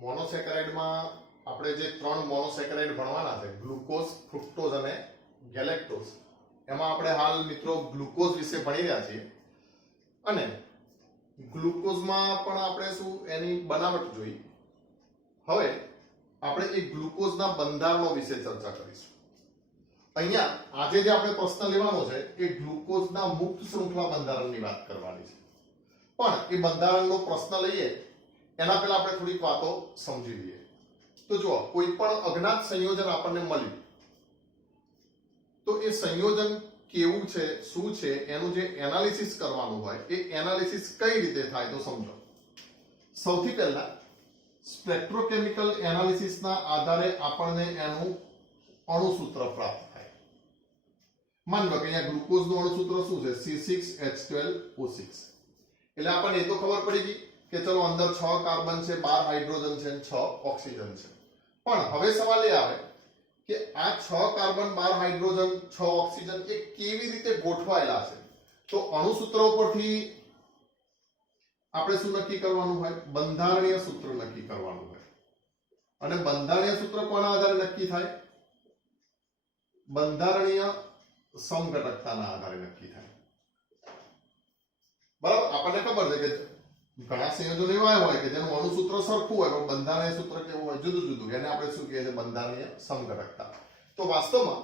મોનોસેકેરાઇડમાં આપણે જે ત્રણ મોનોસેકેરાઇડ ભણવાના છે, ગ્લુકોઝ, ફ્રુક્ટોઝ અને ગેલેક્ટોઝ, એમાં આપણે હાલ મિત્રો ગ્લુકોઝ વિશે ભણી રહ્યા છીએ. અને ગ્લુકોઝમાં પણ આપણે શું એની બનાવટ જોઈ. હવે આપણે એ ગ્લુકોઝના બંધારણો વિશે ચર્ચા કરીશું. અહીંયા આજે જે આપણે પ્રશ્ન લેવાનો છે એ ગ્લુકોઝના મુક્ત શૃંખલા બંધારણની વાત કરવાની છે. પણ એ બંધારણનો પ્રશ્ન લઈએ એના પહેલા આપણે થોડીક વાતો સમજી લઈએ. તો જુઓ, કોઈ પણ અજ્ઞાત સંયોજન આપણને મળ્યું તો એ સંયોજન કેવું છે, શું છે, એનું જે એનાલિસિસ કરવાનું હોય એ એનાલિસિસ કઈ રીતે થાય તો સમજો. સૌથી પહેલા સ્પેક્ટ્રોકેમિકલ એનાલિસિસના આધારે આપણને એનું અણુસૂત્ર પ્રાપ્ત થાય. માની લો કે અહીંયા ગ્લુકોઝનું અણુસૂત્ર શું છે? C6H12O6. એટલે આપણને એ તો ખબર પડી ગઈ કે ચલો અંદર 6 કાર્બન છે, 12 હાઇડ્રોજન છે અને 6 ઓક્સિજન છે. પણ હવે સવાલ એ આવે કે આ 6 કાર્બન, 12 હાઇડ્રોજન, 6 ઓક્સિજન એ કેવી રીતે ગોઠવાયેલા છે? તો અણુસૂત્રો પરથી આપણે શું નક્કી કરવાનું હોય? બંધારણીય સૂત્ર નક્કી કરવાનું હોય. અને બંધારણીય સૂત્ર કોના આધારે નક્કી થાય? બંધારણીય સમઘટકતાના આધારે નક્કી થાય. બરાબર? આપણને ખબર છે કે ઘણા સંયોજનો એવા હોય કે જેનું અણુસૂત્ર સરખું હોય પણ બંધારણીય સૂત્ર કેવું હોય? જુદું જુદું. એને આપણે શું કહીએ છીએ? બંધારણીય સમઘટકતા. તો વાસ્તવમાં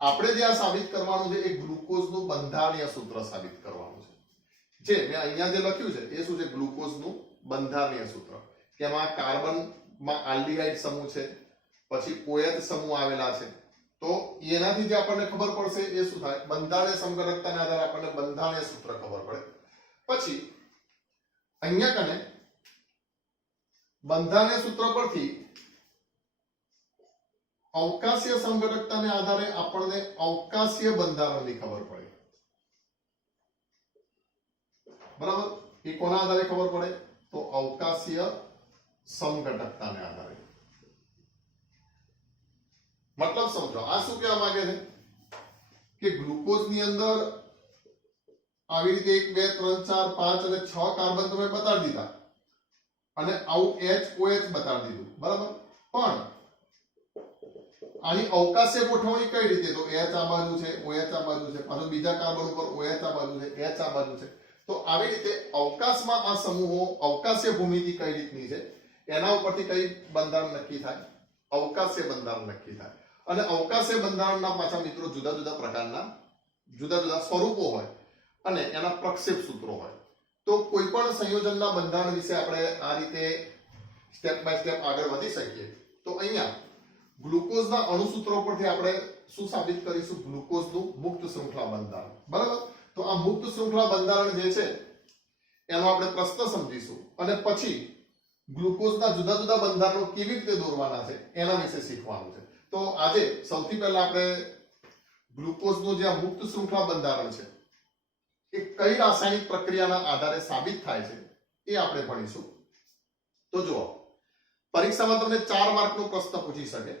આપણે જે આ સાબિત કરવાનું છે એ ગ્લુકોઝનું બંધારણીય સૂત્ર સાબિત કરવાનું છે. જે મેં અહીંયા જે લખ્યું છે એ શું છે? ગ્લુકોઝનું બંધારણીય સૂત્ર. કે એમાં કાર્બનમાં આલ્ડીહાઇડ સમૂહ છે, પછી OH સમૂહ આવેલા છે. તો એનાથી જે આપણને ખબર પડશે એ શું થાય? બંધારણીય સમઘટકતાના આધારે આપણને બંધારણીય સૂત્ર ખબર પડે. પછી અહીંયા કને બંધારણીય સૂત્ર પરથી અવકાશીય સમઘટકતાને આધારે આપણને અવકાશીય બંધારણની ખબર પડે. બરાબર? એ કોના આધારે ખબર પડે? તો અવકાશીય સમઘટકતાને આધારે. મતલબ સમજો, આ શું કહેવા માંગે છે કે ગ્લુકોઝની અંદર આવી રીતે 1 2 3 4 5 અને 6 કાર્બન તમે બતાડી દીધા અને આવું HOH બતાડી દીધું. બરાબર? પણ આની અવકાશીય ગોઠવણી કઈ રીતે? તો H આ બાજુ છે, OH આ બાજુ છે, પાછો બીજા કાર્બન ઉપર OH આ બાજુ છે, H આ બાજુ છે. તો આવી રીતે અવકાશમાં આ સમૂહો, અવકાશીય ભૂમિતિ કઈ રીતની છે એના ઉપરથી કઈ બંધારણ નક્કી થાય? અવકાશીય બંધારણ નક્કી થાય. અને અવકાશીય બંધારણના પાછા મિત્રો જુદા જુદા પ્રકારના જુદા જુદા સ્વરૂપો હોય અને એના પ્રક્ષેપ સૂત્રો હોય. તો કોઈ પણ સંયોજનના બંધારણ વિશે આપણે આ રીતે સ્ટેપ બાય સ્ટેપ આગળ વધી શકીએ. તો અહીંયા ગ્લુકોઝના અણુસૂત્રો પરથી આપણે શું સાબિત કરીશું? ગ્લુકોઝનું મુક્ત શૃંખલા બંધારણ. બરાબર? તો આ મુક્ત શૃંખલા બંધારણ જે છે એનો આપણે પ્રશ્ન સમજીશું અને પછી ગ્લુકોઝના જુદા જુદા બંધારણો કેવી રીતે દોરવાના છે એના વિશે શીખવાનું છે. તો આજે સૌથી પહેલા આપણે ગ્લુકોઝનું જે આ મુક્ત શૃંખલા બંધારણ છે એ કઈ રાસાયણિક પ્રક્રિયાના આધારે સાબિત થાય છે એ આપણે ભણીશું. તો જુઓ, પરીક્ષામાં તમને 4 માર્કનો પ્રશ્ન પૂછી શકે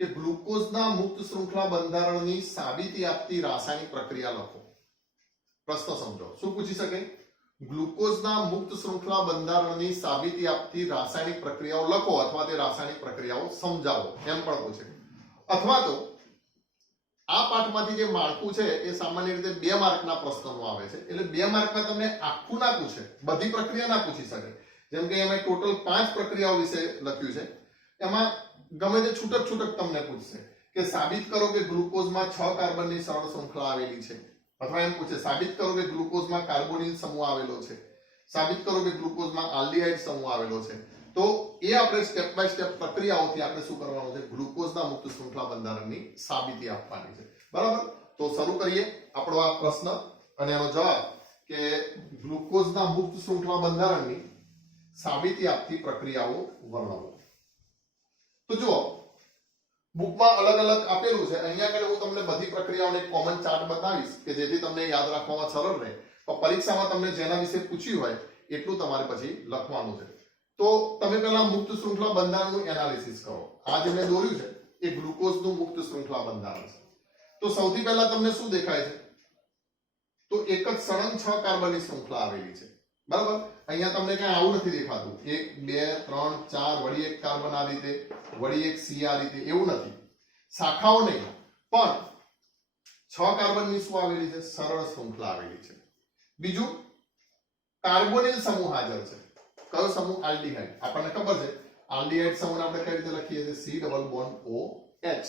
કે ગ્લુકોઝના મુક્ત શૃંખલા બંધારણની સાબિતી આપતી રાસાયણિક પ્રક્રિયા લખો. પ્રશ્ન સમજો, શું પૂછી શકે? ગ્લુકોઝના મુક્ત શૃંખલા બંધારણની સાબિતી આપતી રાસાયણિક પ્રક્રિયાઓ લખો અથવા તે રાસાયણિક પ્રક્રિયાઓ સમજાવો એમ પણ પૂછે. અથવા તો આ પાઠમાંથી જે માળખું છે એ સામાન્ય રીતે 2 માર્કના પ્રશ્નોનો આવે છે. એટલે 2 માર્કમાં તમને આખું ના પૂછે, બધી પ્રક્રિયા ના પૂછી શકે. જેમ કે એમાં ટોટલ 5 પ્રક્રિયાઓ વિશે લખ્યું છે. એમાં ગમે તે છૂટક છૂટક તમને પૂછશે કે સાબિત કરો કે ગ્લુકોઝમાં 6 કાર્બનની સરળ શૃંખલા આવેલી છે. અથવા એમ પૂછે સાબિત કરો કે ગ્લુકોઝમાં કાર્બોનિલ સમૂહ આવેલો છે. સાબિત કરો કે ગ્લુકોઝમાં આલ્ડીહાઇડ સમૂહ આવેલો છે. તો એ આપણે સ્ટેપ બાય સ્ટેપ પ્રક્રિયાઓથી આપણે શું કરવાનું છે? ગ્લુકોઝના મુક્ત શૃંખલા બંધારણની સાબિતી આપવાની છે. બરાબર? તો શરૂ કરીએ આપણો આ પ્રશ્ન અને એનો જવાબ કે ગ્લુકોઝના મુક્ત શૃંખલા બંધારણની સાબિતી આપતી પ્રક્રિયાઓ વર્ણવો. તો જુઓ, બુકમાં અલગ અલગ આપેલું છે. અહીંયા આગળ હું તમને બધી પ્રક્રિયાઓને એક કોમન ચાર્ટ બતાવીશ કે જેથી તમને યાદ રાખવામાં સરળ રહે. પણ પરીક્ષામાં તમને જેના વિશે પૂછ્યું હોય એટલું તમારે પછી લખવાનું છે. તો તમે પહેલા મુક્ત શૃંખલા બંધારણનું એનાલિસિસ કરો. આ જે મેં દોર્યું છે એ ગ્લુકોઝનું મુક્ત શૃંખલા બંધારણ છે. તો સૌથી પહેલા તમને શું દેખાય છે? તો એક જ સળંગ 6 કાર્બનની શૃંખલા આવેલી છે. બરાબર. અહીંયા તમને કઈ આવું નથી દેખાતું 1 2 3 4 વળી એક કાર્બન આ રીતે, વળી એક સી આ રીતે, એવું નથી. શાખાઓ નહીં, પણ 6 કાર્બનની શું આવેલી છે? સરળ શૃંખલા આવેલી છે. બીજું, કાર્બોનિલ સમૂહ હાજર છે. કયો સમૂહ? આલ્ડીહાઇડ. આપણને ખબર છે આલ્ડીહાઇડ સમૂહને આપણે કઈ રીતે લખીએ છીએ? C double bond O H.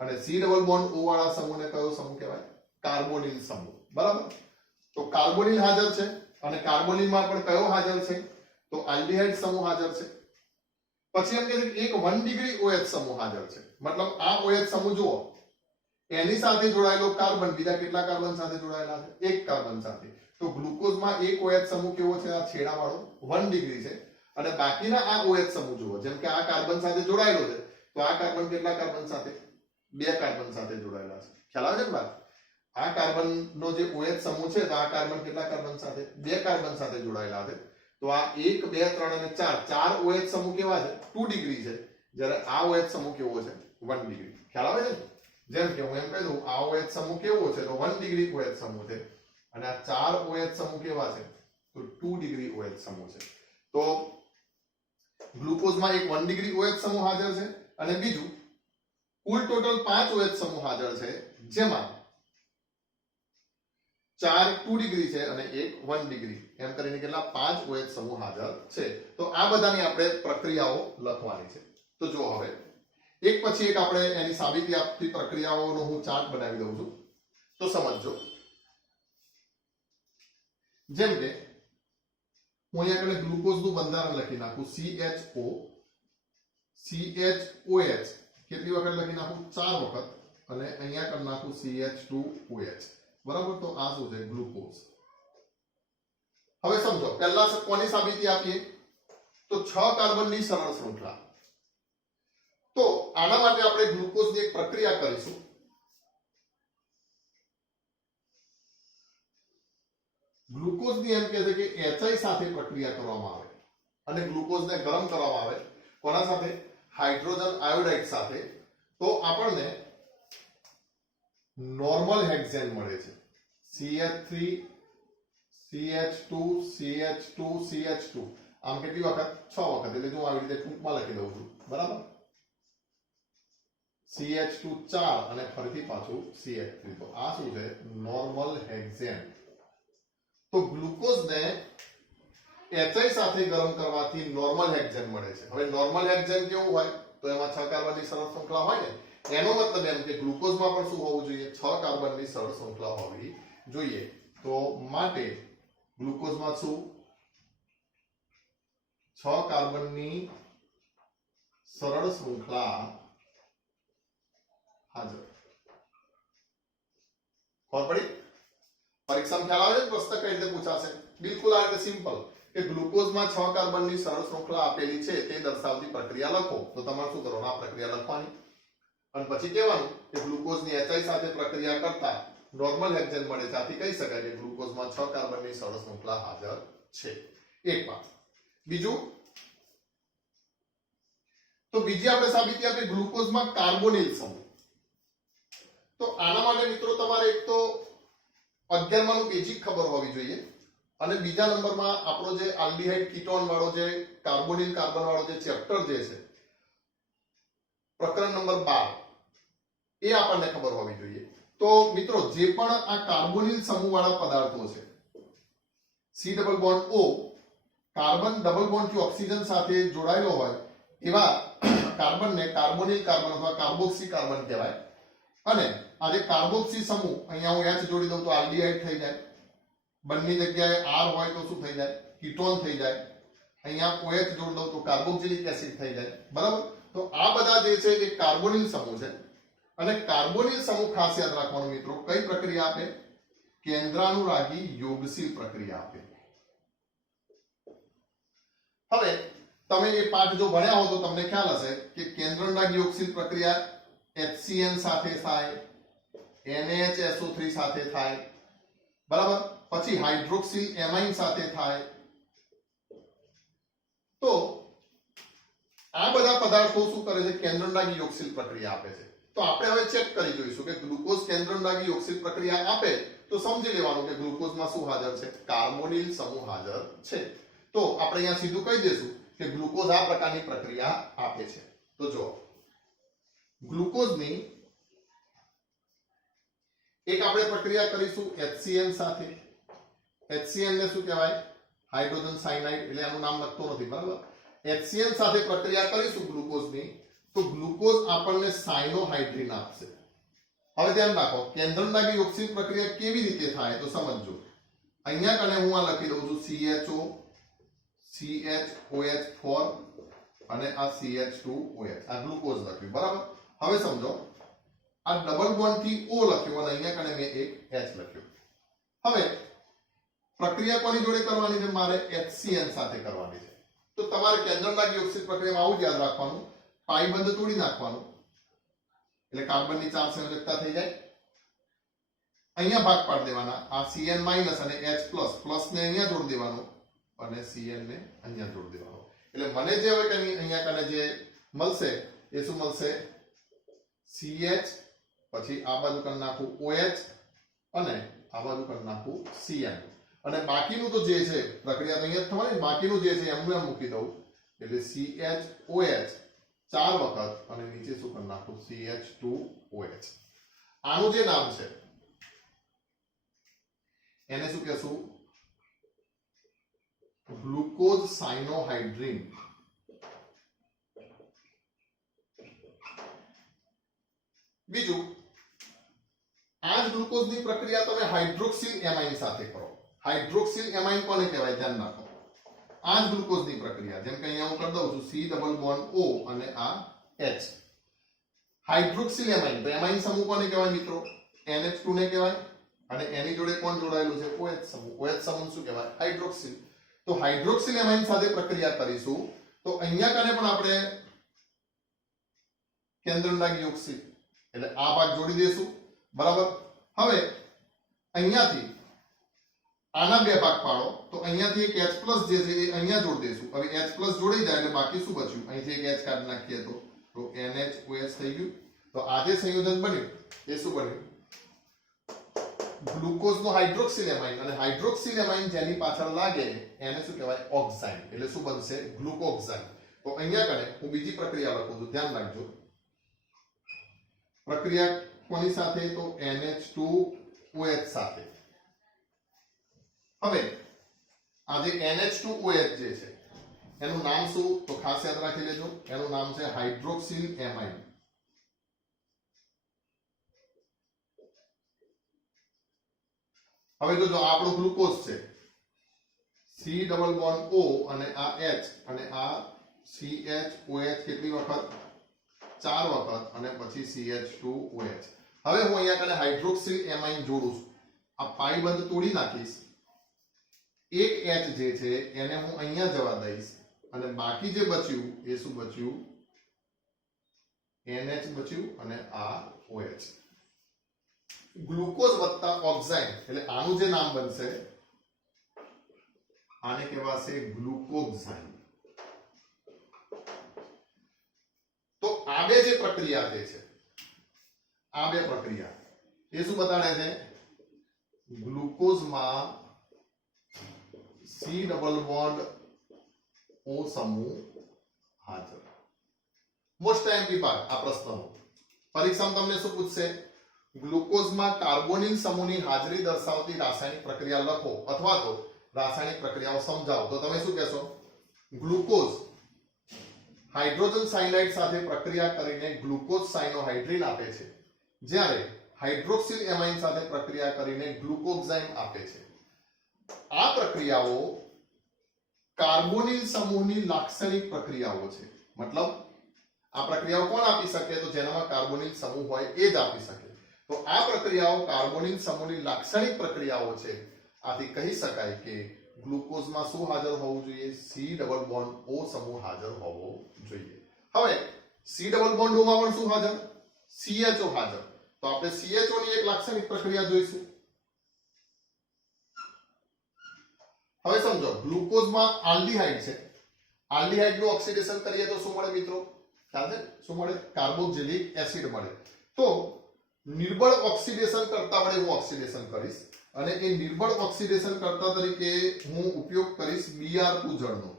અને સી ડબલ બોન્ડ ઓ વાળા સમૂહને કયો સમૂહ કહેવાય? કાર્બોનિલ સમૂહ. બરાબર. તો કાર્બોનિલ હાજર છે, અને કાર્બોનિલમાં પણ કયો હાજર છે? તો આલ્ડીહાઇડ સમૂહ હાજર છે. પછી એમ કે છે કે એક 1 ડિગ્રી OH સમૂહ હાજર છે. મતલબ આ OH સમૂહ જુઓ, એની સાથે જોડાયેલો કાર્બન બીજા કેટલા કાર્બન સાથે જોડાયેલા છે? એક કાર્બન સાથે. તો ગ્લુકોઝમાં એક OH સમૂહ કેવો છે? આ છેડાવાળો 1 ડિગ્રી છે. અને બાકીના આ OH સમૂહ જુઓ, જેમ કે આ કાર્બન સાથે જોડાયેલો છે, તો આ કાર્બન કેટલા કાર્બન સાથે? 2 કાર્બન સાથે જોડાયેલા છે. ખ્યાલ આવે છે ને? આ કાર્બનનો જે OH સમૂહ છે, તો આ કાર્બન કેટલા કાર્બન સાથે? 2 કાર્બન સાથે જોડાયેલા છે. તો આ 1 2 3 અને 4 ચાર OH સમૂહ કેવા છે? 2 ડિગ્રી છે. જ્યારે આ OH સમૂહ કેવો છે? 1 ડિગ્રી. ખ્યાલ આવે છે? જેમ કે હું એમ કહી દઉં, આ OH સમૂહ કેવો છે? તો 1 ડિગ્રી OH સમૂહ છે. અને આ 4 OH સમૂહ કેવા છે? તો 2 ડિગ્રી OH સમૂહ છે. તો ગ્લુકોઝમાં એક 1 ડિગ્રી OH સમૂહ હાજર છે, અને બીજું કુલ ટોટલ 5 OH સમૂહ હાજર છે, જેમાં 4 2 ડિગ્રી છે અને એક 1 ડિગ્રી, એમ કરીને કેટલા? 5 OH સમૂહ હાજર છે. તો આ બધાની આપણે પ્રક્રિયાઓ લખવાની છે. તો જો હવે એક પછી એક આપણે એની સાબિતી આપતી પ્રક્રિયાઓનો હું ચાર્ટ બનાવી દઉં છું, તો સમજજો. જેમ કે હું અહીંયા આગળ ગ્લુકોઝનું બંધારણ લખી નાખું, CHO CHOH કેટલી વખત લખી નાખું? 4 વખત. અને અહીંયા કરી નાખું CH2OH. બરાબર. તો આ શું છે? ગ્લુકોઝ. હવે સમજો, પહેલા કોની સાબિતી આપીએ? તો 6 કાર્બનની સરળ શૃંખલા. તો આના માટે આપણે ગ્લુકોઝની એક પ્રક્રિયા કરીશું. ગ્લુકોઝની એમ કહે છે કે HI સાથે પ્રક્રિયા કરવામાં આવે, અને ગ્લુકોઝને ગરમ કરવામાં આવે. કોના સાથે? હાઇડ્રોજન આયોડાઇડ સાથે. તો આપણને નોર્મલ હેક્ઝેન મળે છે. CH3 CH2 CH2 CH2. આમ કેટલી વખત? 6 વખત. એટલે હું આવી રીતે ટૂંકમાં લખી દઉં છું. બરાબર. CH2 4 અને ફરીથી પાછું CH3. તો આ શું છે? Normal hexane. તો ગ્લુકોઝને HI સાથે ગરમ કરવાથી નોર્મલ હેક્ઝેન મળે છે. હવે નોર્મલ હેક્ઝેન કેવું હોય? તો એમાં 6 કાર્બનની સરળ શૃંખલા હોય ને. એનો મતલબ એમ કે ગ્લુકોઝમાં પણ શું હોવું જોઈએ? 6 કાર્બનની સરળ શૃંખલા હોવી જોઈએ. તો માટે ગ્લુકોઝમાં શું? 6 કાર્બનની સરળ શૃંખલા હાજર. ખબર પડી? પરીક્ષામાં ખ્યાલ આવે છે? પ્રશ્ન કઈ રીતે પૂછાશે? બિલકુલ આ રીતે સિમ્પલ, કે ગ્લુકોઝમાં 6 કાર્બનની સરળ શૃંખલા આપેલી છે, તે દર્શાવતી પ્રક્રિયા લખો. તો તમારે શું કરવાનું? આ પ્રક્રિયા લખવાની, અને પછી કહેવાનું કે ગ્લુકોઝની HI સાથે પ્રક્રિયા કરતા નોર્મલ હેક્ઝેન મળે છે. આથી કહી શકાય કે ગ્લુકોઝમાં 6 કાર્બનની સરળ શૃંખલા હાજર છે. એક વાત. બીજું, તો બીજી આપણે સાબિતી આપી ગ્લુકોઝમાં કાર્બોનિલ સમૂહ. તો આના માટે મિત્રો તમારે એક તો 11 માનું બેઝિક ખબર હોવી જોઈએ, અને બીજા નંબરમાં આપણો જે આલ્ડીહાઇડ કીટોન વાળો જે કાર્બોનિલ કાર્બન વાળો જે ચેપ્ટર જે છે, પ્રકરણ નંબર 12, એ આપણને ખબર હોવી જોઈએ. તો મિત્રો જે પણ આ કાર્બોનિલ સમૂહ વાળા પદાર્થો છે, C double bond O, carbon double bond થી ઓક્સિજન સાથે જોડાયેલો હોય એવા કાર્બનને કાર્બોનિલ કાર્બન અથવા કાર્બોક્સી કાર્બન કહેવાય. અને આ જે કાર્બોક્સી સમૂહ, અહીંયા હું H જોડી દઉં તો આલ્ડીહાઇડ થઈ જાય. બંને જગ્યાએ R હોય તો શું થઈ જાય? કીટોન થઈ જાય. અહીંયા OH જોડી દઉં તો કાર્બોક્સિલિક એસિડ થઈ જાય. બરાબર. તો આ બધા જે છે એ કાર્બોનિલ સમૂહ છે. અને કાર્બોનિલ સમૂહ ખાસ યાદ રાખવાનું મિત્રો, કઈ પ્રક્રિયા આપે? કેન્દ્રાનુરાગી યોગશીલ પ્રક્રિયા આપે. હવે તમે એ પાઠ જો ભણ્યા હો તો તમને ખ્યાલ હશે કે કેન્દ્રાનુરાગી યોગશીલ પ્રક્રિયા HCN સાથે થાય, NaHSO3 સાથે થાય. બરાબર. પછી હાઇડ્રોક્સિલ એમાઇન સાથે થાય. તો આ બધા પદાર્થો શું કરે છે? કેન્દ્રાનુરાગી યોગશીલ પ્રક્રિયા આપે છે. તો આપણે હવે ચેક કરી જોઈશું કે ગ્લુકોઝ કેન્દ્રાનુરાગી યોગશીલ પ્રક્રિયા આપે તો સમજી લેવાનું કે ગ્લુકોઝમાં શું હાજર છે, કાર્બોનિલ સમૂહ હાજર છે. તો આપણે અહીંયા સીધું કહી દેશું કે ગ્લુકોઝ આ પ્રકારની પ્રક્રિયા આપે છે. તો જો ગ્લુકોઝની એક આપણે પ્રક્રિયા કરીશું HCl સાથે. HCl ને શું કહેવાય, હાઇડ્રોજન સાયનાઇડ, એટલે આનું નામ લખતો નથી, બરાબર. HCl સાથે પ્રક્રિયા કરીશું ગ્લુકોઝની, તો ગ્લુકોઝ આપણને સાયનોહાઇડ્રીન આપશે. હવે ધ્યાન રાખો, કેન્દ્રનાગી પ્રક્રિયા કેવી રીતે થાય તો સમજજો. અહીંયા કને હું આ લખી દઉં છું CHO CHOH4 અને આ CH2OH, આ ગ્લુકોઝ લખ્યું, બરાબર. હવે સમજો, આ ડબલ બોન્ડ થી O લખ્યું અને અહીંયા કને મેં એક H લખ્યું. હવે પ્રક્રિયા કોની જોડે કરવાની છે, મારે HCl સાથે કરવાની છે. તો તમારે કેન્દ્રનાગી ઓક્સિજન પ્રક્રિયામાં આવું જ યાદ રાખવાનું, પાઈ બંધ તોડી નાખવાનું, એટલે કાર્બનની 4 સંયોજકતા થઈ જાય. અહીંયા ભાગ પાડી દેવાના, આ Cl- અને H+, પ્લસ ને અહીંયા જોડી દેવાનો અને Cl ને અહીંયા જોડી દેવાનો. એટલે મને જે હવે અહીંયા કને જે મળશે એ શું મળશે, CH, પછી આ બાજુ કરી નાખું OH અને આ બાજુ કરી નાખું Cl. અને બાકીનું તો જે છે પ્રક્રિયા તો અહીંયા જ થવાની, બાકીનું જે છે એમનું એમ મૂકી દઉં, એટલે CHOH 4 વખત અને નીચે શું કરી નાખું, CH2OH. આનું જે નામ છે એને શું કહેશું, ગ્લુકોઝ સાયનોહાઇડ્રીન. બીજું, આ જ ગ્લુકોઝની પ્રક્રિયા તમે હાઇડ્રોક્સિલ એમાઇન સાથે કરો. હાઇડ્રોક્સિલ એમાઇન કોને કહેવાય, ધ્યાન રાખો. આ જ ગ્લુકોઝની પ્રક્રિયા, જેમ કે અહીંયા હું કરી દઉં છું C ડબલ બોન્ડ O અને આ H. હાઇડ્રોક્સિલ એમાઇન, તો એમાઇન સમૂહ કોને કહેવાય મિત્રો, NH2 ને કહેવાય. અને એની જોડે કોણ જોડાયેલું છે, OH સમૂહ. OH સમૂહ શું કહેવાય, હાઇડ્રોક્સિલ. તો હાઇડ્રોક્સિલ એમાઇન સાથે પ્રક્રિયા કરીશું તો અહીંયા કને પણ આપણે કેન્દ્રનાગી ઓક્સિજન, એટલે આ ભાગ જોડી દેશું, બરાબર. હવે અહીંયાથી આના બે ભાગ પાડો, તો અહીંયાથી એક H+ જે છે એ અહીંયા જોડી દેશું. હવે H+ જોડી જાય એટલે બાકી શું બચ્યું, અહીંથી એક H કાઢી નાખીએ તો NH-OH થઈ ગયું. તો આ જે સંયોજન બન્યું એ શું બન્યું, ગ્લુકોઝનો હાઇડ્રોક્સિલ એમાઇન. અને હાઇડ્રોક્સિલ એમાઇન જેની પાછળ લાગે એને શું કહેવાય, ઓક્સાઇન. એટલે શું બનશે, ગ્લુકોક્સાઇન. તો અહીંયા કને હું બીજી પ્રક્રિયા લખું છું, ધ્યાન રાખજો. પ્રક્રિયા કોની સાથે, તો NH2OH સાથે. હવે આ જે NH2OH જે છે એનું નામ શું, તો ખાસ યાદ રાખી લેજો, એનું નામ છે હાઇડ્રોક્સિલ એમાઇન. હવે જો આપણો ગ્લુકોઝ છે, C ડબલ બોન્ડ O અને આ H અને આ CHOH કેટલી વખત, 4 વખત અને પછી CH2OH. હવે હું અહીંયા કને હાઇડ્રોક્સિલ એમાઇન જોડું છું, આ પાઈ બંધ તોડી નાખીશ, એક H જે છે એને હું અહીંયા જવા દઈશ અને બાકી જે બચ્યું એ શું બચ્યું, NH બચ્યું અને આ OH. ગ્લુકોઝ વત્તા ઓક્સાઇન, એટલે આનું જે નામ બનશે આને કહેવાશે ગ્લુકોક્સાઇન. તો આ બે જે પ્રક્રિયા છે, આ બે પ્રક્રિયા એ શું બતાડે છે, ગ્લુકોઝમાં C ડબલ બોન્ડ O સમૂહ હાજર. મોસ્ટ ટાઈમ વિભાગ આ પ્રશ્નનો પરીક્ષામાં તમને શું પૂછશે, ગ્લુકોઝમાં કાર્બોનિલ સમૂહની હાજરી દર્શાવતી રાસાયણિક પ્રક્રિયા લખો અથવા તો રાસાયણિક પ્રક્રિયાઓ સમજાવો. તો તમે શું કહેશો, ગ્લુકોઝ હાઇડ્રોજન સાયનાઇડ સાથે પ્રક્રિયા કરીને ગ્લુકોઝ સાયનોહાઇડ્રીન આપે છે, જ્યારે હાઇડ્રોક્સિલ એમાઇન સાથે પ્રક્રિયા કરીને ગ્લુકોક્સાઇન આપે છે. આ પ્રક્રિયાઓ કાર્બોનિલ સમૂહની લાક્ષણિક પ્રક્રિયાઓ છે. મતલબ આ પ્રક્રિયાઓ કોણ આપી શકે, તો જેનામાં કાર્બોનિલ સમૂહ હોય એ જ આપી શકે. તો આ પ્રક્રિયાઓ કાર્બોનિલ સમૂહની લાક્ષણિક પ્રક્રિયાઓ છે. આથી કહી શકાય કે ગ્લુકોઝમાં શું હાજર હોવું જોઈએ, C ડબલ બોન્ડ O સમૂહ હાજર હોવો જોઈએ. હવે C ડબલ બોન્ડ O માં પણ શું હાજર, CHO હાજર. તો આપણે CHO ની એક લાક્ષણિક પ્રક્રિયા જોઈશું. હવે સમજો, ગ્લુકોઝમાં આલ્ડીહાઇડ છે, આલ્ડીહાઇડ નું ઓક્સિડેશન કરીએ તો શું મળે મિત્રો, ખ્યાલ છે શું મળે, કાર્બોક્સિલિક એસિડ મળે. તો નિર્બળ ઓક્સિડેશન કરતા વડે હું ઓક્સિડેશન કરીશ અને એ નિર્બળ ઓક્સિડેશન કરતા તરીકે હું ઉપયોગ કરીશ Br2 જળનો.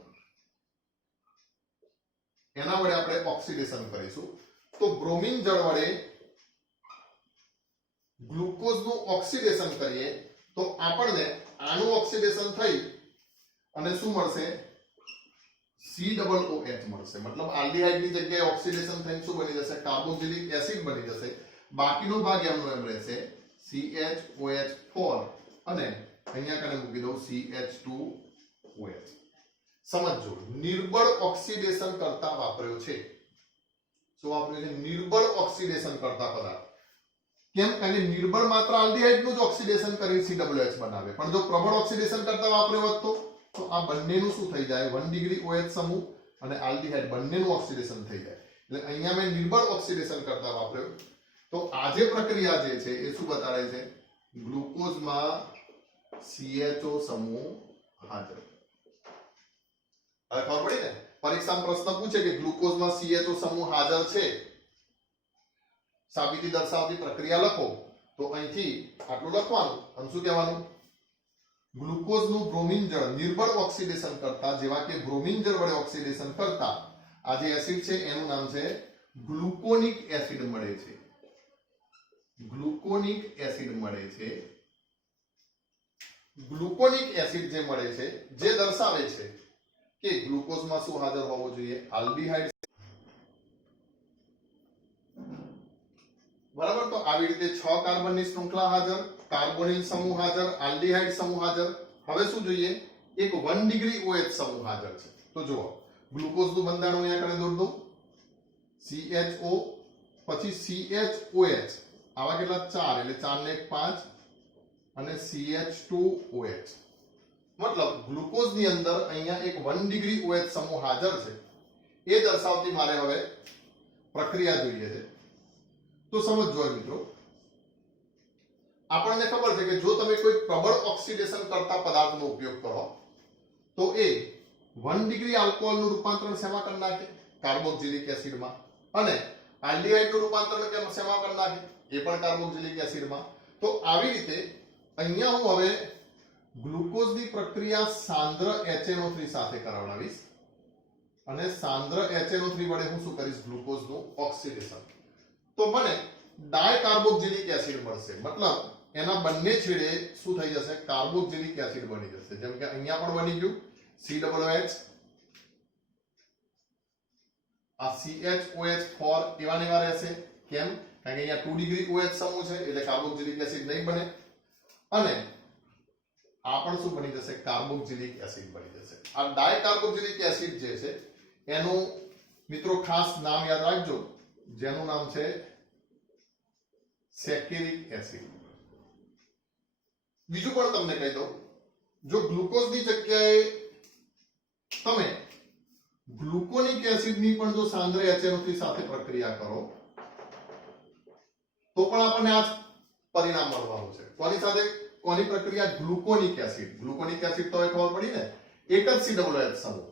એના વડે આપણે ઓક્સિડેશન કરીશું. તો બ્રોમિન જળ વડે ગ્લુકોઝનું ઓક્સિડેશન કરીએ તો આપણને આનું ઓક્સિડેશન થઈ અને શું મળશે? COOH મળશે. મતલબ આલ્ડીહાઇડ ની જગ્યાએ ઓક્સિડેશન થઈને શું બની જશે? કાર્બોક્સિલિક એસિડ બની જશે. બાકીનો ભાગ એમનો એમ રહેશે CHOH4 અને અહીંયા કને મૂકી દઉં CH2OH. સમજો, નિર્બળ ઓક્સિડેશન કરતા વાપર્યો છે. શું વાપર્યું છે? નિર્બળ ઓક્સિડેશન કરતા પદાર્થ. કેમ? કારણ કે નિર્બળ માત્ર આલ્ડીહાઇડ નું જ ઓક્સિડેશન કરી COH બનાવે, પણ જો પ્રબળ ઓક્સિડેશન કરતા વાપર્યો હોત તો આ બંનેનું શું થઈ જાય? 1 ડિગ્રી OH સમૂહ અને આલ્ડીહાઇડ બંનેનું ઓક્સિડેશન થઈ જાય. એટલે અહીંયા મેં નિર્બળ ઓક્સિડેશન કરતા વાપર્યો. તો આ જે પ્રક્રિયા જે છે એ શું બતાડે છે? ગ્લુકોઝમાં CHO સમૂહ હાજર. હવે ખબર પડી ને? પરીક્ષામાં પ્રશ્ન પૂછે કે ગ્લુકોઝમાં CHO સમૂહ હાજર છે, સાબિતી દર્શાવતી પ્રક્રિયા લખો. તો અહીંથી આટલું લખવાનું અને શું કહેવાનું? ગ્લુકોઝનું બ્રોમિન જળ નિર્બળ ઓક્સિડેશન કરતા, જેવા કે બ્રોમિન જળ વડે ઓક્સિડેશન કરતા આ જે એસિડ છે એનું નામ છે ગ્લુકોનિક એસિડ મળે છે. ગ્લુકોનિક એસિડ મળે છે. ગ્લુકોનિક એસિડ જે મળે છે જે દર્શાવે છે કે ગ્લુકોઝમાં શું હાજર હોવો જોઈએ? આલ્ડીહાઇડ. બરાબર. તો આવી રીતે 6 કાર્બનની શૃંખલા હાજર, કાર્બોનિલ સમૂહ હાજર, આલ્ડીહાઇડ સમૂહ હાજર. હવે શું જોઈએ? એક 1 ડિગ્રી OH સમૂહ હાજર છે. તો જુઓ, ગ્લુકોઝનું બંધારણ અહીંયા કને દોર દઉં. CHO પછી CHOH, આવા કેટલા? 4, એટલે 4 ને 1 5 અને CH2OH. મતલબ ગ્લુકોઝની અંદર અહીંયા એક 1 ડિગ્રી OH સમૂહ હાજર છે. એ દર્શાવતી મારે હવે પ્રક્રિયા જોઈએ છે. તો સમજો મિત્રો, આપણને ખબર છે કે જો તમે કોઈ પ્રબળ ઓક્સિડેશન કરતા પદાર્થનો ઉપયોગ કરો તો એ 1 ડિગ્રી આલ્કોહોલનું રૂપાંતરણ શેમાં કરી નાખે? કાર્બોક્સિલિક એસિડમાં. અને આલ્ડીહાઇડનું રૂપાંતરણ શેમાં કરી નાખે? એ પણ કાર્બોક્સિલિક એસિડમાં. તો આવી રીતે અહીંયા હું હવે ગ્લુકોઝની પ્રક્રિયા સાંદ્ર HNO3 સાથે કરાવડાવીશ અને સાંદ્ર HNO3 વડે હું શું કરીશ? ગ્લુકોઝનું ઓક્સિડેશન. તો મને ડાયકાર્બોક્સિલિક એસિડ મળશે. મતલબ એના બંને છેડે શું થઈ જશે? કાર્બોક્સિલિક એસિડ બની જશે. જેમ કે અહીંયા પણ બની ગયું COOH. આ CHOH4 એવા ને એવા રહેશે. કેમ? કારણ કે અહીંયા 2 ડિગ્રી OH સમૂહ છે એટલે કાર્બોક્સિલિક એસિડ નહીં બને. અને આ પણ શું બની જશે? કાર્બોક્સિલિક એસિડ બની જશે. આ ડાયકાર્બોક્સિલિક એસિડ જે છે એનું મિત્રો ખાસ નામ યાદ રાખજો, જેનું નામ છે સેકેરિક એસિડ. બીજું પણ તમને કહી દઉં, જો ગ્લુકોઝની જગ્યાએ તમે ગ્લુકોનિક એસિડની પણ જો સાંદ્ર HNO3 સાથે પ્રક્રિયા કરો તો પણ આપણને આ પરિણામ મળવાનું છે. કોની સાથે? કોની પ્રક્રિયા? ગ્લુકોનિક એસિડ. ગ્લુકોનિક એસિડ તો ખબર પડી ને, એક જ COOH સમૂહ,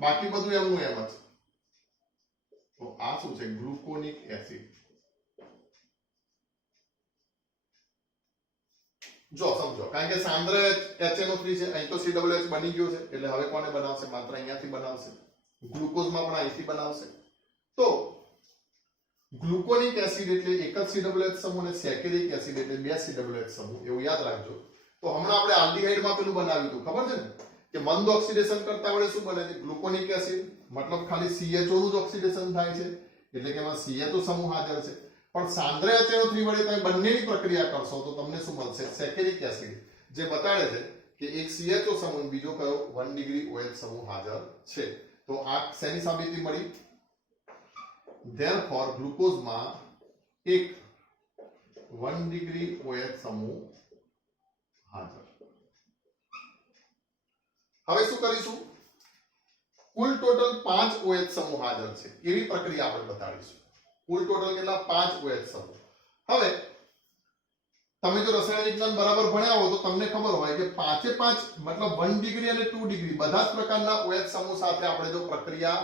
બાકી બધું એમનું એમ જ. તો આ શું છે? ગ્લુકોનિક એસિડ. જો સમજો, કારણ કે સાંદ્ર HNO3 છે, અહીં તો COOH બની ગયો છે એટલે હવે કોને બનાવશે? માત્ર અહીંયાથી બનાવશે. ગ્લુકોઝમાં પણ અહીંથી બનાવશે. તો ગ્લુકોનિક એસિડ એટલે એક જ COOH સમૂહ અને સેકેરિક એસિડ એટલે 2 COOH સમૂહ, એવું યાદ રાખજો. તો હમણાં આપણે આલ્ડીહાઇડમાં પેલું બનાવ્યું હતું, ખબર છે ને કે મંદ ઓક્સિડેશન કરતા વડે શું બને છે? ગ્લુકોનિક એસિડ. મતલબ ખાલી CHO નું જ ઓક્સિડેશન થાય છે એટલે કે એમાં CHO સમૂહ હાજર છે. પણ સાંદ્ર HNO3 વડે તમે બંનેની પ્રક્રિયા કરશો તો તમને શું મળશે? સેકેરિક એસિડ, જે બતાડે છે કે એક CHO સમૂહ બીજો કયો 1 ડિગ્રી OH સમૂહ હાજર છે. તો આ શેની સાબિતી મળી? Therefore ગ્લુકોઝમાં એક 1 ડિગ્રી OH સમૂહ હાજર. હવે શું કરીશું? કુલ ટોટલ 5 OH સમૂહ હાજર છે એવી પ્રક્રિયા આપણે બતાડીશું. કુલ ટોટલ કેટલા? 5 OH સમૂહ. હવે તમે જો રસાયણ વિજ્ઞાન બરાબર ભણ્યા હો તો તમને ખબર હોય કે 5 એ 5 મતલબ 1 ડિગ્રી અને 2 ડિગ્રી બધા જ પ્રકારના OH સમૂહ સાથે આપણે જો પ્રક્રિયા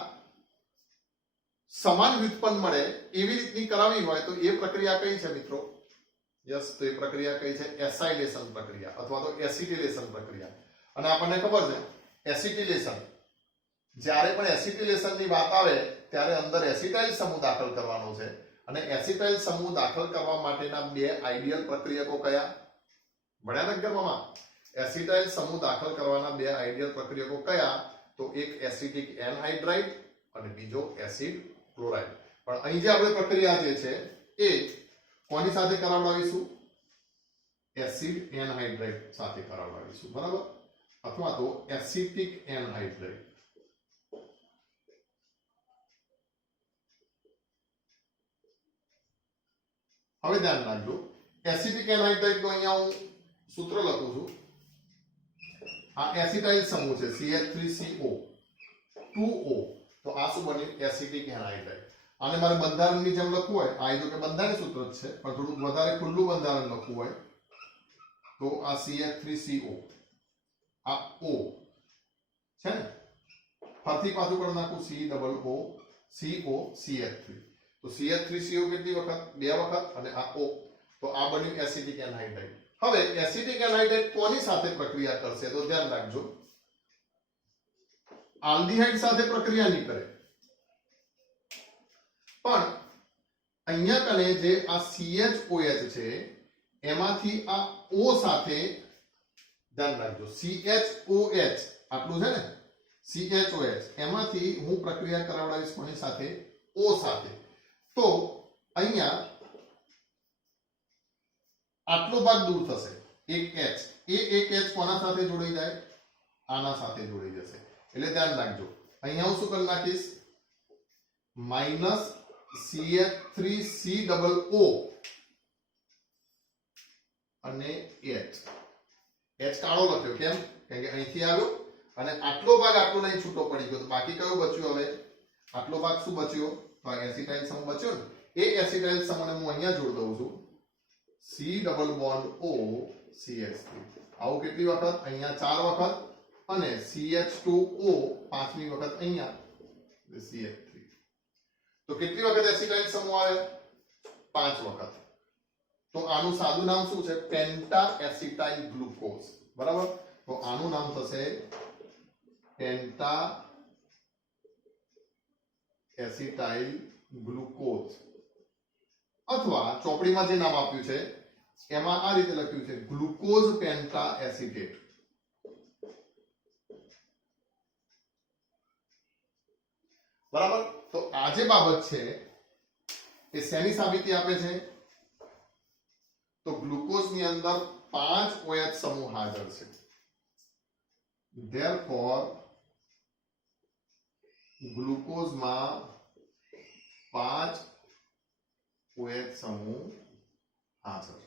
સમાન વ્યુત્પન્ન મળે એવી રીતની કરાવી હોય તો એ પ્રક્રિયા કઈ છે મિત્રો? યસ, તો એ પ્રક્રિયા કઈ છે? એસાઇલેશન પ્રક્રિયા અથવા તો એસિટિલેશન પ્રક્રિયા. અને આપણને ખબર છે એસિટિલેશન, જ્યારે પણ એસિટિલેશન ની વાત આવે ત્યારે અંદર એસિટાઇલ સમૂહ દાખલ કરવાનો છે. અને એસિટાઇલ સમૂહ દાખલ કરવા માટેના બે આઈડિયલ પ્રક્રિયકો કયા? ભણ્યા નથી કરવામાં? એસિટાઇલ સમૂહ દાખલ કરવાના બે આઈડિયલ પ્રક્રિયકો કયા? તો એક એસિટિક એનહાઇડ્રાઇડ અને બીજો એસિડ ક્લોરાઇડ. પણ અહીં જે આપણે પ્રક્રિયા જે છે એ કોની સાથે કરાવડાવીશું? એસિડ એનહાઇડ્રાઇડ સાથે કરાવડાવીશું, બરાબર? અથવા તો એસિટિક એનહાઇડ્રાઇડ. હવે ધ્યાન રાખજો, એસિટિક એનહાઇડ્રાઇડ નો અહીંયા હું સૂત્ર લખું છું. આ એસિટાઇલ સમૂહ છે CH3CO 2O. તો આ શું બન્યું? Acetic anhydride. આને મારે બંધારણની જેમ લખવું હોય, આ જો કે બંધારણ સૂત્ર જ છે, પણ થોડું વધારે ખુલ્લું બંધારણ લખવું હોય તો આ CH3CO, આ O છે ને, ફરીથી પાછું કરી નાખું COOCH3. તો CH3CO કેટલી વખત? બે વખત. અને આ O, તો આ બન્યું એસિટિક એનહાઇડ્રાઇડ. હવે એસિટિક એનહાઇડ્રાઇડ કોની સાથે પ્રક્રિયા કરશે? તો ધ્યાન રાખજો, આલ્ડીહાઇડ સાથે પ્રક્રિયા નહીં કરે, પણ અહીંયા કને જે આ CHOH છે એમાંથી આ O સાથે, ધ્યાન રાખજો, CHOH આટલું છે ને, CHOH એમાંથી હું પ્રક્રિયા કરાવડાવીશ કોની સાથે? O સાથે. તો અહીંયા આટલો ભાગ દૂર થશે, એક H. એ એક H કોના સાથે જોડાઈ જાય? આના સાથે જોડાઈ જશે. એટલે ધ્યાન રાખજો, અહીંયા હું શું કરી નાખીશ? -CH3COO અને H. H કાળો લખ્યો, કેમ? કારણ કે અહીંથી આવ્યો અને આટલો ભાગ આટલો નહીં છૂટો પડી ગયો. તો બાકી કયો બચ્યો? હવે આટલો ભાગ શું બચ્યો? તો આ એસિટાઇલ સમૂહ બચ્યો ને, એ એસિટાઇલ સમૂહને હું અહીંયા જોડ દઉં છું, C double bond O CH3. આવું કેટલી વખત? અહીંયા 4 વખત. અને CH2O પાંચમી વખત અહીંયા CH3. તો કેટલી વખત એસિટાઇલ સમૂહ આવે? 5 વખત. તો આનું સાદું નામ શું છે? પેન્ટા એસિટાઇલ ગ્લુકોઝ, બરાબર? તો આનું નામ થશે પેન્ટા એસિટાઇલ ગ્લુકોઝ. અથવા ચોપડીમાં જે નામ આપ્યું છે એમાં આ રીતે લખ્યું છે ગ્લુકોઝ પેન્ટા એસિટેટ. બરાબર? તો આ જે બાબત છે એ શેની સાબિતી આપે છે? તો ગ્લુકોઝની અંદર 5 OH સમૂહ હાજર છે. therefore ગ્લુકોઝમાં 5 OH સમૂહ હાજર.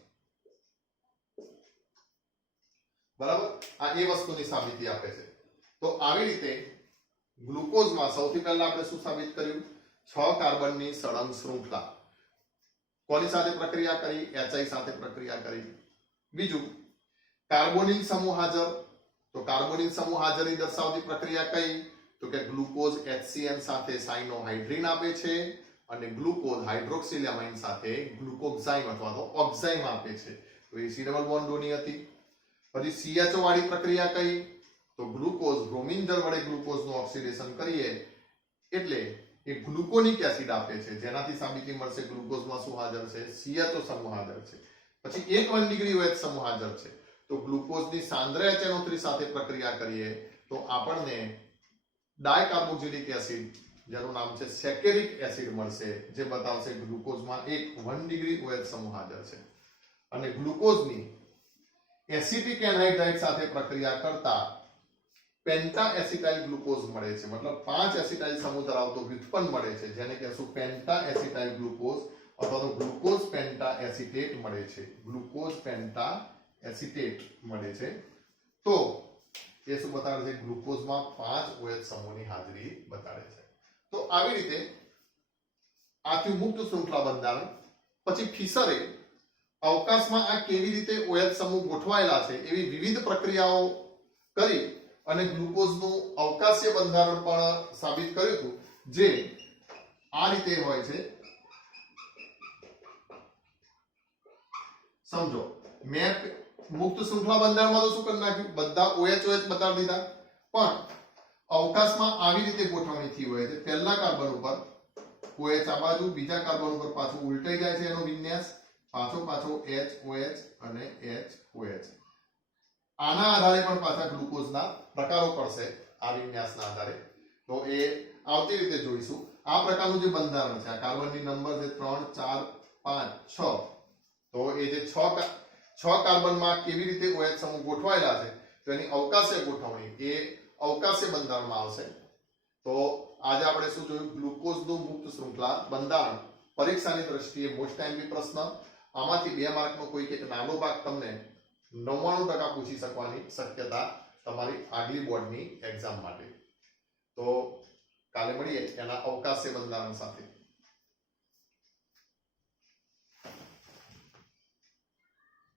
બરાબર? આ એ વસ્તુની સાબિતી આપે છે. તો આવી રીતે ગ્લુકોઝમાં સૌથી પહેલા આપણે શું સાબિત કર્યું? 6 કાર્બનની સળંગ શૃંખલા. કોની સાથે પ્રક્રિયા કરી? HI સાથે પ્રક્રિયા કરી. બીજું, કાર્બોનિલ સમૂહ હાજર. તો કાર્બોનિલ સમૂહ હાજરી દર્શાવતી પ્રક્રિયા કઈ? તો કે ગ્લુકોઝ HCN સાથે સાયનોહાઇડ્રીન આપે છે અને ગ્લુકોઝ હાઇડ્રોક્સિલ એમાઇન સાથે ગ્લુકોક્ઝાઇમ અથવા તો ઓક્ઝાઇમ આપે છે. તો એ C ડબલ બોન્ડ ની હતી. પછી CHO વાળી પ્રક્રિયા કઈ? તો ગ્લુકોઝ બ્રોમિન જળ વડે ગ્લુકોઝનું ઓક્સિડેશન કરીએ એટલે એ ગ્લુકોનિક એસિડ આપે છે, જેનાથી સાબિતી મળશે ગ્લુકોઝમાં શું હાજર છે? CHO સમૂહ હાજર છે. પછી 1 ડિગ્રી OH સમૂહ હાજર છે. તો ગ્લુકોઝની સાંદ્ર HNO3 સાથે પ્રક્રિયા કરીએ તો આપણને ડાયકાર્બોક્સિલિક એસિડ, જેનું નામ છે સેકેરિક એસિડ મળશે, જે બતાવશે ગ્લુકોઝમાં 1 ડિગ્રી OH સમૂહ હાજર છે. અને ગ્લુકોઝની એસિટિક એનહાઇડ્રાઇડ સાથે પ્રક્રિયા કરતા પેન્ટા એસિટાઇલ ગ્લુકોઝ મળે છે. મતલબ 5 એસિટાઇલ સમૂહ ધરાવતો વ્યુત્પન્ન મળે છે, જેને કહેશું પેન્ટા એસિટાઇલ ગ્લુકોઝ અથવા તો ગ્લુકોઝ પેન્ટા એસિટેટ મળે છે. ગ્લુકોઝ પેન્ટા એસિટેટ મળે છે. તો એ શું બતાવે છે? ગ્લુકોઝમાં 5 OH સમૂહની હાજરી બતાવે છે. તો આવી રીતે આથી મુક્ત શૃંખલા બંધારણ. પછી ફિશરે અવકાશમાં આ કેવી રીતે OH સમૂહ ગોઠવાયેલા છે એવી વિવિધ પ્રક્રિયાઓ કરી અને ગ્લુકોઝનું અવકાશીય બંધારણ પણ સાબિત કર્યું હતું, જે આ રીતે હોય છે. સમજો મેં મુક્ત શૃંખલા બંધારણમાં તો શું કરી નાખ્યું, બધા OH બતાવી દીધા, પણ અવકાશમાં આવી રીતે ગોઠવણી થઈ હોય છે, પહેલા કાર્બન ઉપર OH આ બાજુ, બીજા કાર્બન ઉપર પાછું ઉલટાઈ જાય છે એનો વિન્યાસ, પાછો HOH અને HOH. આના આધારે પણ પાછા ગ્લુકોઝના પ્રકારો પડશે આ વિન્યાસના આધારે. તો એ આવતી રીતે જોઈશું. આ પ્રકારનું જે બંધારણ છે, આ કાર્બનની નંબર છે 3 4 5 6, તો એ જે 6 કાર્બનમાં કેવી રીતે OH સમૂહ ગોઠવાયેલા છે તો એની અવકાશીય ગોઠવણી એ અવકાશીય બંધારણમાં આવશે. તો આજે આપણે શું જોયું, ગ્લુકોઝનું મુક્ત શૃંખલા બંધારણ. પરીક્ષાની દ્રષ્ટિએ મોસ્ટ ટાઈમલી પ્રશ્ન, આમાંથી 2 માર્કનો કોઈક એક નાનો ભાગ તમને 99% પૂછી શકવાની શક્યતા તમારી આગલી બોર્ડની એક્ઝામ માટે. તો કાલે મળીએ એના અવકાશીય બંધારણ સાથે.